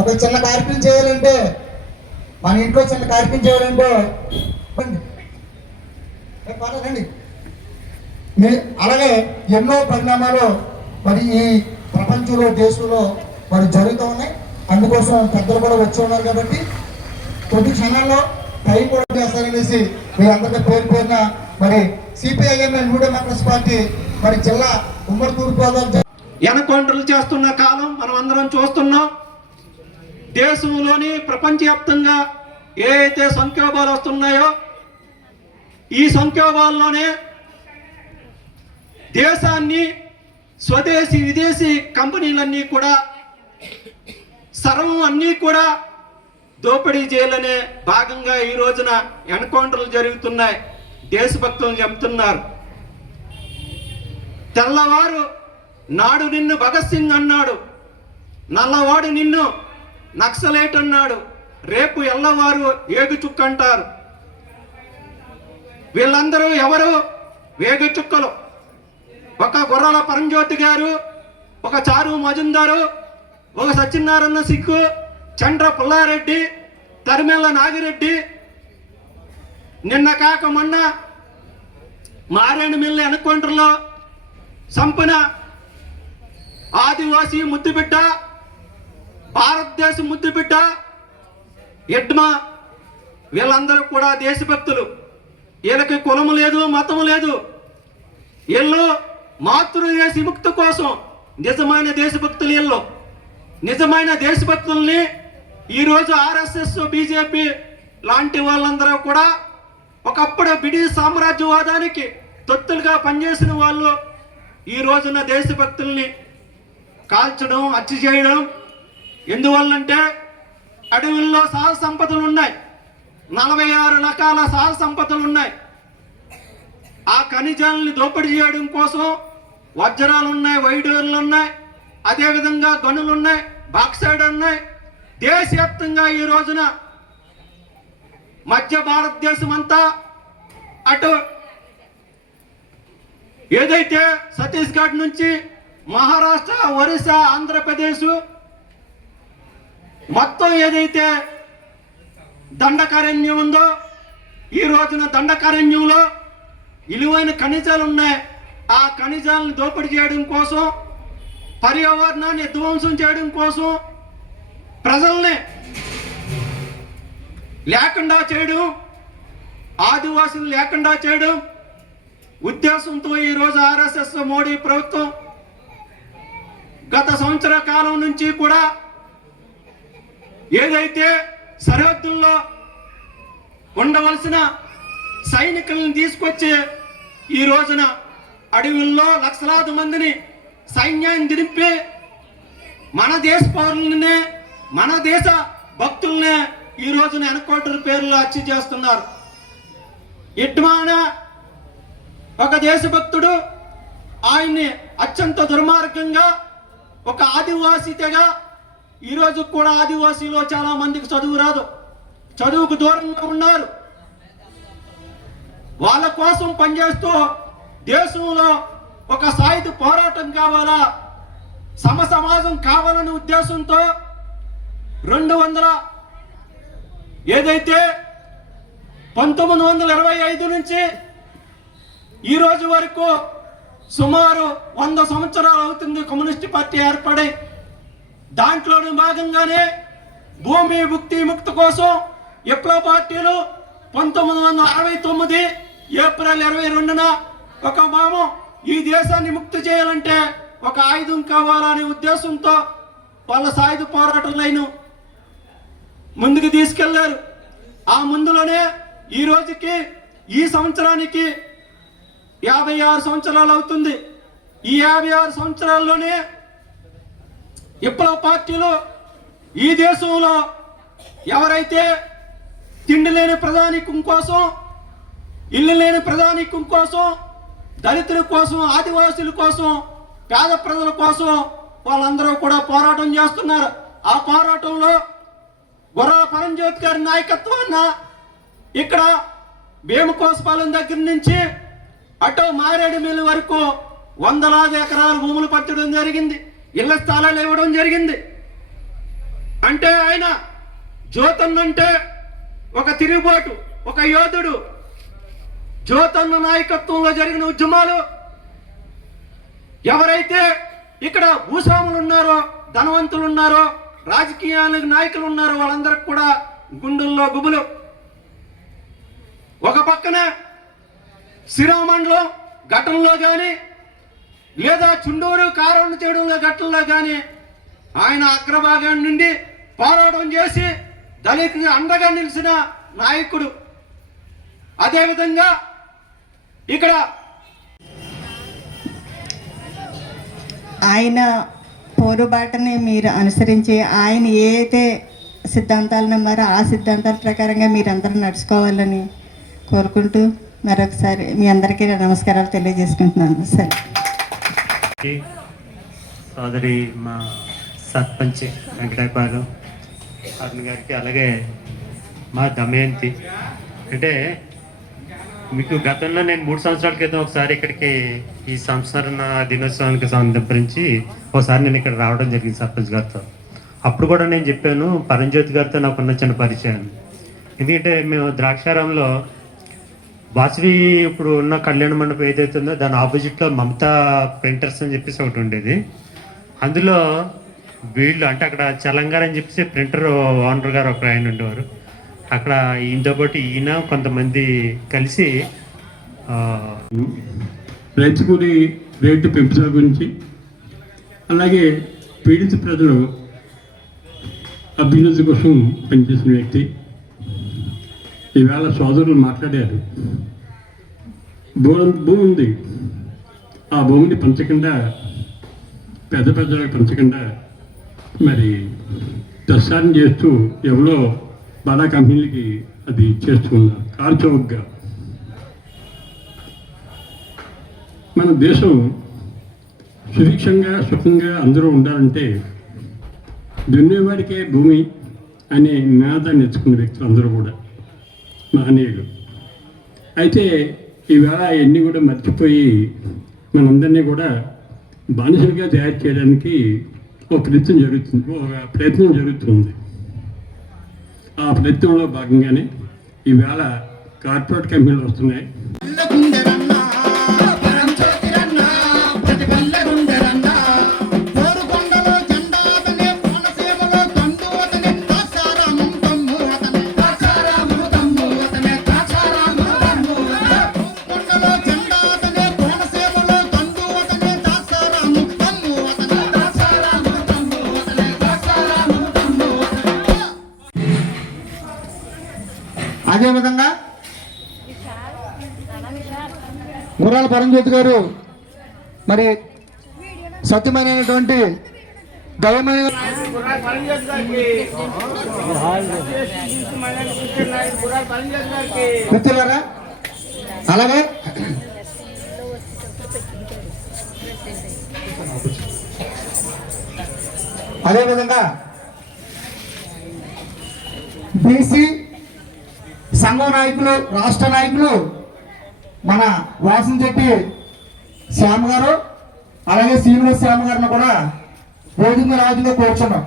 ఒక చిన్న కార్యక్రమం చేయాలంటే, మన ఇంట్లో చిన్న కార్యక్రమం చేయాలంటే పర్లేదండి. అలాగే ఎన్నో పరిణామాలు మరి ఈ ప్రపంచంలో దేశంలో మరి జరుగుతూ ఉన్నాయి. అందుకోసం పెద్దలు కూడా వచ్చి ఉన్నారు కాబట్టి కొద్ది క్షణాల్లో టైం కూడా చేస్తారనేసి మీరందరికీ పేరు పేరున మరి సిపిఐఎం న్యూ డెమోక్రసీ పార్టీ మరి జిల్లా ఉమ్మడి తూర్పుగోదావరి ఎనకౌంటర్లు చేస్తున్న కాలం మనం అందరం చూస్తున్నాం. దేశంలోని ప్రపంచవ్యాప్తంగా ఏ అయితే సంక్షోభాలు వస్తున్నాయో ఈ సంక్షోభాల్లోనే దేశాన్ని స్వదేశీ విదేశీ కంపెనీలన్నీ కూడా సర్వం అన్నీ కూడా దోపిడీ చేయాలనే భాగంగా ఈ రోజున ఎన్కౌంటర్లు జరుగుతున్నాయి. దేశభక్తులను చంపుతున్నారు. తెల్లవారు నాడు నిన్ను భగత్ సింగ్ అన్నాడు, నల్లవాడు నిన్ను నక్సలైట్ అన్నాడు, రేపు ఎల్లవారు ఏగు చుక్క అంటారు. వీళ్ళందరూ ఎవరు? వేగు చుక్కలు. ఒక గుర్రాల పరంజ్యోతి గారు, ఒక చారు మజుందారు, ఒక సత్యనారాయణ సిక్కు, చంద్ర పుల్లారెడ్డి, తరిమెల్ల నాగిరెడ్డి, నిన్న కాక మొన్న మారేడుమిల్లి ఎన్కౌంటర్లో సంపన ఆదివాసీ ముద్దుబిడ్డ, భారతదేశం ముద్దుబిడ్డ ఎడ్మా, వీళ్ళందరూ కూడా దేశభక్తులు. వీళ్ళకి కులం లేదు, మతం లేదు. వీళ్ళు మాతృదేశ విముక్తి కోసం నిజమైన దేశభక్తులు. వీళ్ళు నిజమైన దేశభక్తుల్ని ఈరోజు ఆర్ఎస్ఎస్, బీజేపీ లాంటి వాళ్ళందరూ కూడా ఒకప్పుడు బ్రిటిష్ సామ్రాజ్యవాదానికి తొత్తులుగా పనిచేసిన వాళ్ళు ఈ రోజున దేశభక్తుల్ని కాల్చడం, హత్య చేయడం. ఎందువల్లంటే అడవుల్లో సహజ సంపదలు ఉన్నాయి, 46 రకాల సహజ సంపదలు ఉన్నాయి. ఆ ఖనిజాలని దోపిడీ చేయడం కోసం వజ్రాలు ఉన్నాయి, వైడూర్లు ఉన్నాయి, అదేవిధంగా గనులు ఉన్నాయి, బాక్సైడ్ ఉన్నాయి. దేశవ్యాప్తంగా ఈ రోజున మధ్య భారతదేశం అంతా అటు ఏదైతే ఛత్తీస్గఢ్ నుంచి మహారాష్ట్ర, ఒరిస్సా, ఆంధ్రప్రదేశ్ మొత్తం ఏదైతే దండకారణ్యం ఉందో ఈ రోజున దండకారణ్యంలో విలువైన ఖనిజాలు ఉన్నాయి. ఆ ఖనిజాలను దోపిడీ చేయడం కోసం, పర్యావరణాన్ని ధ్వంసం చేయడం కోసం, ప్రజల్ని లేకుండా చేయడం, ఆదివాసులు లేకుండా చేయడం ఉద్దేశంతో ఈరోజు ఆర్ఎస్ఎస్ మోడీ ప్రభుత్వం గత సంవత్సర కాలం నుంచి కూడా ఏదైతే సరిహద్దుల్లో ఉండవలసిన సైనికులను తీసుకొచ్చి ఈ రోజున అడవుల్లో లక్షలాది మందిని సైన్యాన్ని దింపి మన దేశ పౌరులనే, మన దేశ భక్తులనే ఈ రోజున ఎన్కౌంటర్ పేర్లు హత్య చేస్తున్నారు. ఎడ్మాన ఒక దేశభక్తుడు, ఆయన్ని అత్యంత దుర్మార్గంగా ఒక ఆదివాసీ తెగ. ఈరోజు కూడా ఆదివాసీలో చాలా మందికి చదువు రాదు, చదువుకు దూరంగా ఉన్నారు. వాళ్ళ కోసం పనిచేస్తూ దేశంలో ఒక సాయుధ పోరాటం కావాలా, సమాజం కావాలనే ఉద్దేశంతో 200 ఏదైతే 1925 నుంచి ఈ రోజు వరకు సుమారు 100 సంవత్సరాలు అవుతుంది కమ్యూనిస్ట్ పార్టీ ఏర్పడి. దాంట్లోని భాగంగానే భూమి విముక్తి కోసం విప్లవ పార్టీలు 1969 ఏప్రిల్ 22న ఒక మాము ఈ దేశాన్ని ముక్తి చేయాలంటే ఒక ఆయుధం కావాలనే ఉద్దేశంతో వాళ్ళ సాయుధ పోరాట లైను ముందుకు తీసుకెళ్లారు. ఆ ముందులోనే ఈ రోజుకి ఈ సంవత్సరానికి 56 సంవత్సరాలు అవుతుంది. ఈ 56 సంవత్సరాల్లోనే విప్లవ పార్టీలు ఈ దేశంలో ఎవరైతే తిండి లేని ప్రధానికం కోసం, ఇల్లు లేని ప్రధానికం కోసం, దళితుల కోసం, ఆదివాసుల కోసం, పేద ప్రజల కోసం వాళ్ళందరూ కూడా పోరాటం చేస్తున్నారు. ఆ పోరాటంలో గుర్రాల పరంజ్యోతి గారి నాయకత్వాన్న ఇక్కడ భీమకోసపాలెం దగ్గర నుంచి అటు మారేడుమిల్లి వరకు వందలాది ఎకరాల భూములు పట్టడం జరిగింది, ఇళ్ల స్థలాలు ఇవ్వడం జరిగింది. అంటే ఆయన జ్యోతన్నంటే ఒక తిరుగుబాటు, ఒక యోధుడు. జ్యోతన్న నాయకత్వంలో జరిగిన ఉద్యమాలు, ఎవరైతే ఇక్కడ భూస్వాములు ఉన్నారో, ధనవంతులు ఉన్నారో, రాజకీయాలకు నాయకులు ఉన్నారో వాళ్ళందరికి కూడా గుండెల్లో గుబులు. ఒక పక్కన శిరోమండలం ఘటనలో కానీ లేదా చుండూరు కారణ చేయడంలో ఘటనలో కానీ ఆయన అగ్రభాగం నుండి పోరాటం చేసి దళితులకు అండగా నిలిచిన నాయకుడు. అదేవిధంగా ఇక్కడ ఆయన పోరుబాటని మీరు అనుసరించి ఆయన ఏదైతే సిద్ధాంతాలు నమ్మారో ఆ సిద్ధాంతాల ప్రకారంగా మీరందరూ నడుచుకోవాలని కోరుకుంటూ మరొకసారి మీ అందరికీ నమస్కారాలు తెలియజేసుకుంటున్నాను. సరే, సోదరి మా సర్పంచ్ వెంకటాయపాలు అరుణ్ గారికి, అలాగే మా దమయంతి. అంటే మీకు గతంలో నేను 3 సంవత్సరాల క్రితం ఒకసారి ఇక్కడికి ఈ సంస్మరణ దినోత్సవానికి సందర్భించి ఒకసారి నేను ఇక్కడ రావడం జరిగింది సర్పంచ్ గారితో. అప్పుడు కూడా నేను చెప్పాను, పరంజ్యోతి గారితో నాకున్న చిన్న పరిచయం. ఎందుకంటే మేము ద్రాక్షారాంలో వాసవి ఇప్పుడు ఉన్న కళ్యాణ మండపం ఏదైతే ఉందో దాని ఆపోజిట్లో మమతా ప్రింటర్స్ అని చెప్పేసి ఒకటి ఉండేది. అందులో వీళ్ళు అంటే అక్కడ చలంగారు అని చెప్పేసి ప్రింటర్ ఓనర్ గారు ఒక ఆయన ఉండేవారు. అక్కడ ఈయనతో పాటు ఈయన కొంతమంది కలిసి రైతు కూలి రేటు పెంపుదల గురించి, అలాగే పీడిత ప్రజలు అభ్యున్నతి కోసం పనిచేసిన వ్యక్తి. ఈవేళ సోదరులు మాట్లాడారు. భూమి ఉంది, ఆ భూమిని పంచకుండా పెద్ద పెద్దలకు పంచకుండా మరి దస్తారం చేస్తూ ఎవరో బడా కంపెనీలకి అది చేస్తూ ఉన్నారు కారు చౌకగా. మన దేశం సుభిక్షంగా సుఖంగా అందరూ ఉండాలంటే దున్నేవాడికే భూమి అనే నినాదాన్ని ఎత్తుకున్న వ్యక్తులు అందరూ కూడా మహనీయులు. అయితే ఈవేళ అవన్నీ కూడా మర్చిపోయి మనందరినీ కూడా బానిసలుగా తయారు చేయడానికి ఒక ప్రయత్నం జరుగుతుంది. ఆ ప్రయత్నంలో భాగంగానే ఈవేళ కార్పొరేట్ కంపెనీలు వస్తున్నాయి. అదేవిధంగా గుర్రాల పరంజ్యోతి గారు మరి సత్యమైనటువంటి దయమైన మిత్రులారా, అలాగే అదేవిధంగా బీసీ సంఘం నాయకులు, రాష్ట్ర నాయకులు మన వాసంశెట్టి శ్యామ్ గారు, అలాగే శ్రీనివాస్ శ్యామ్ గారిని కూడా వేదిక రాజుగా కూర్చున్నాం.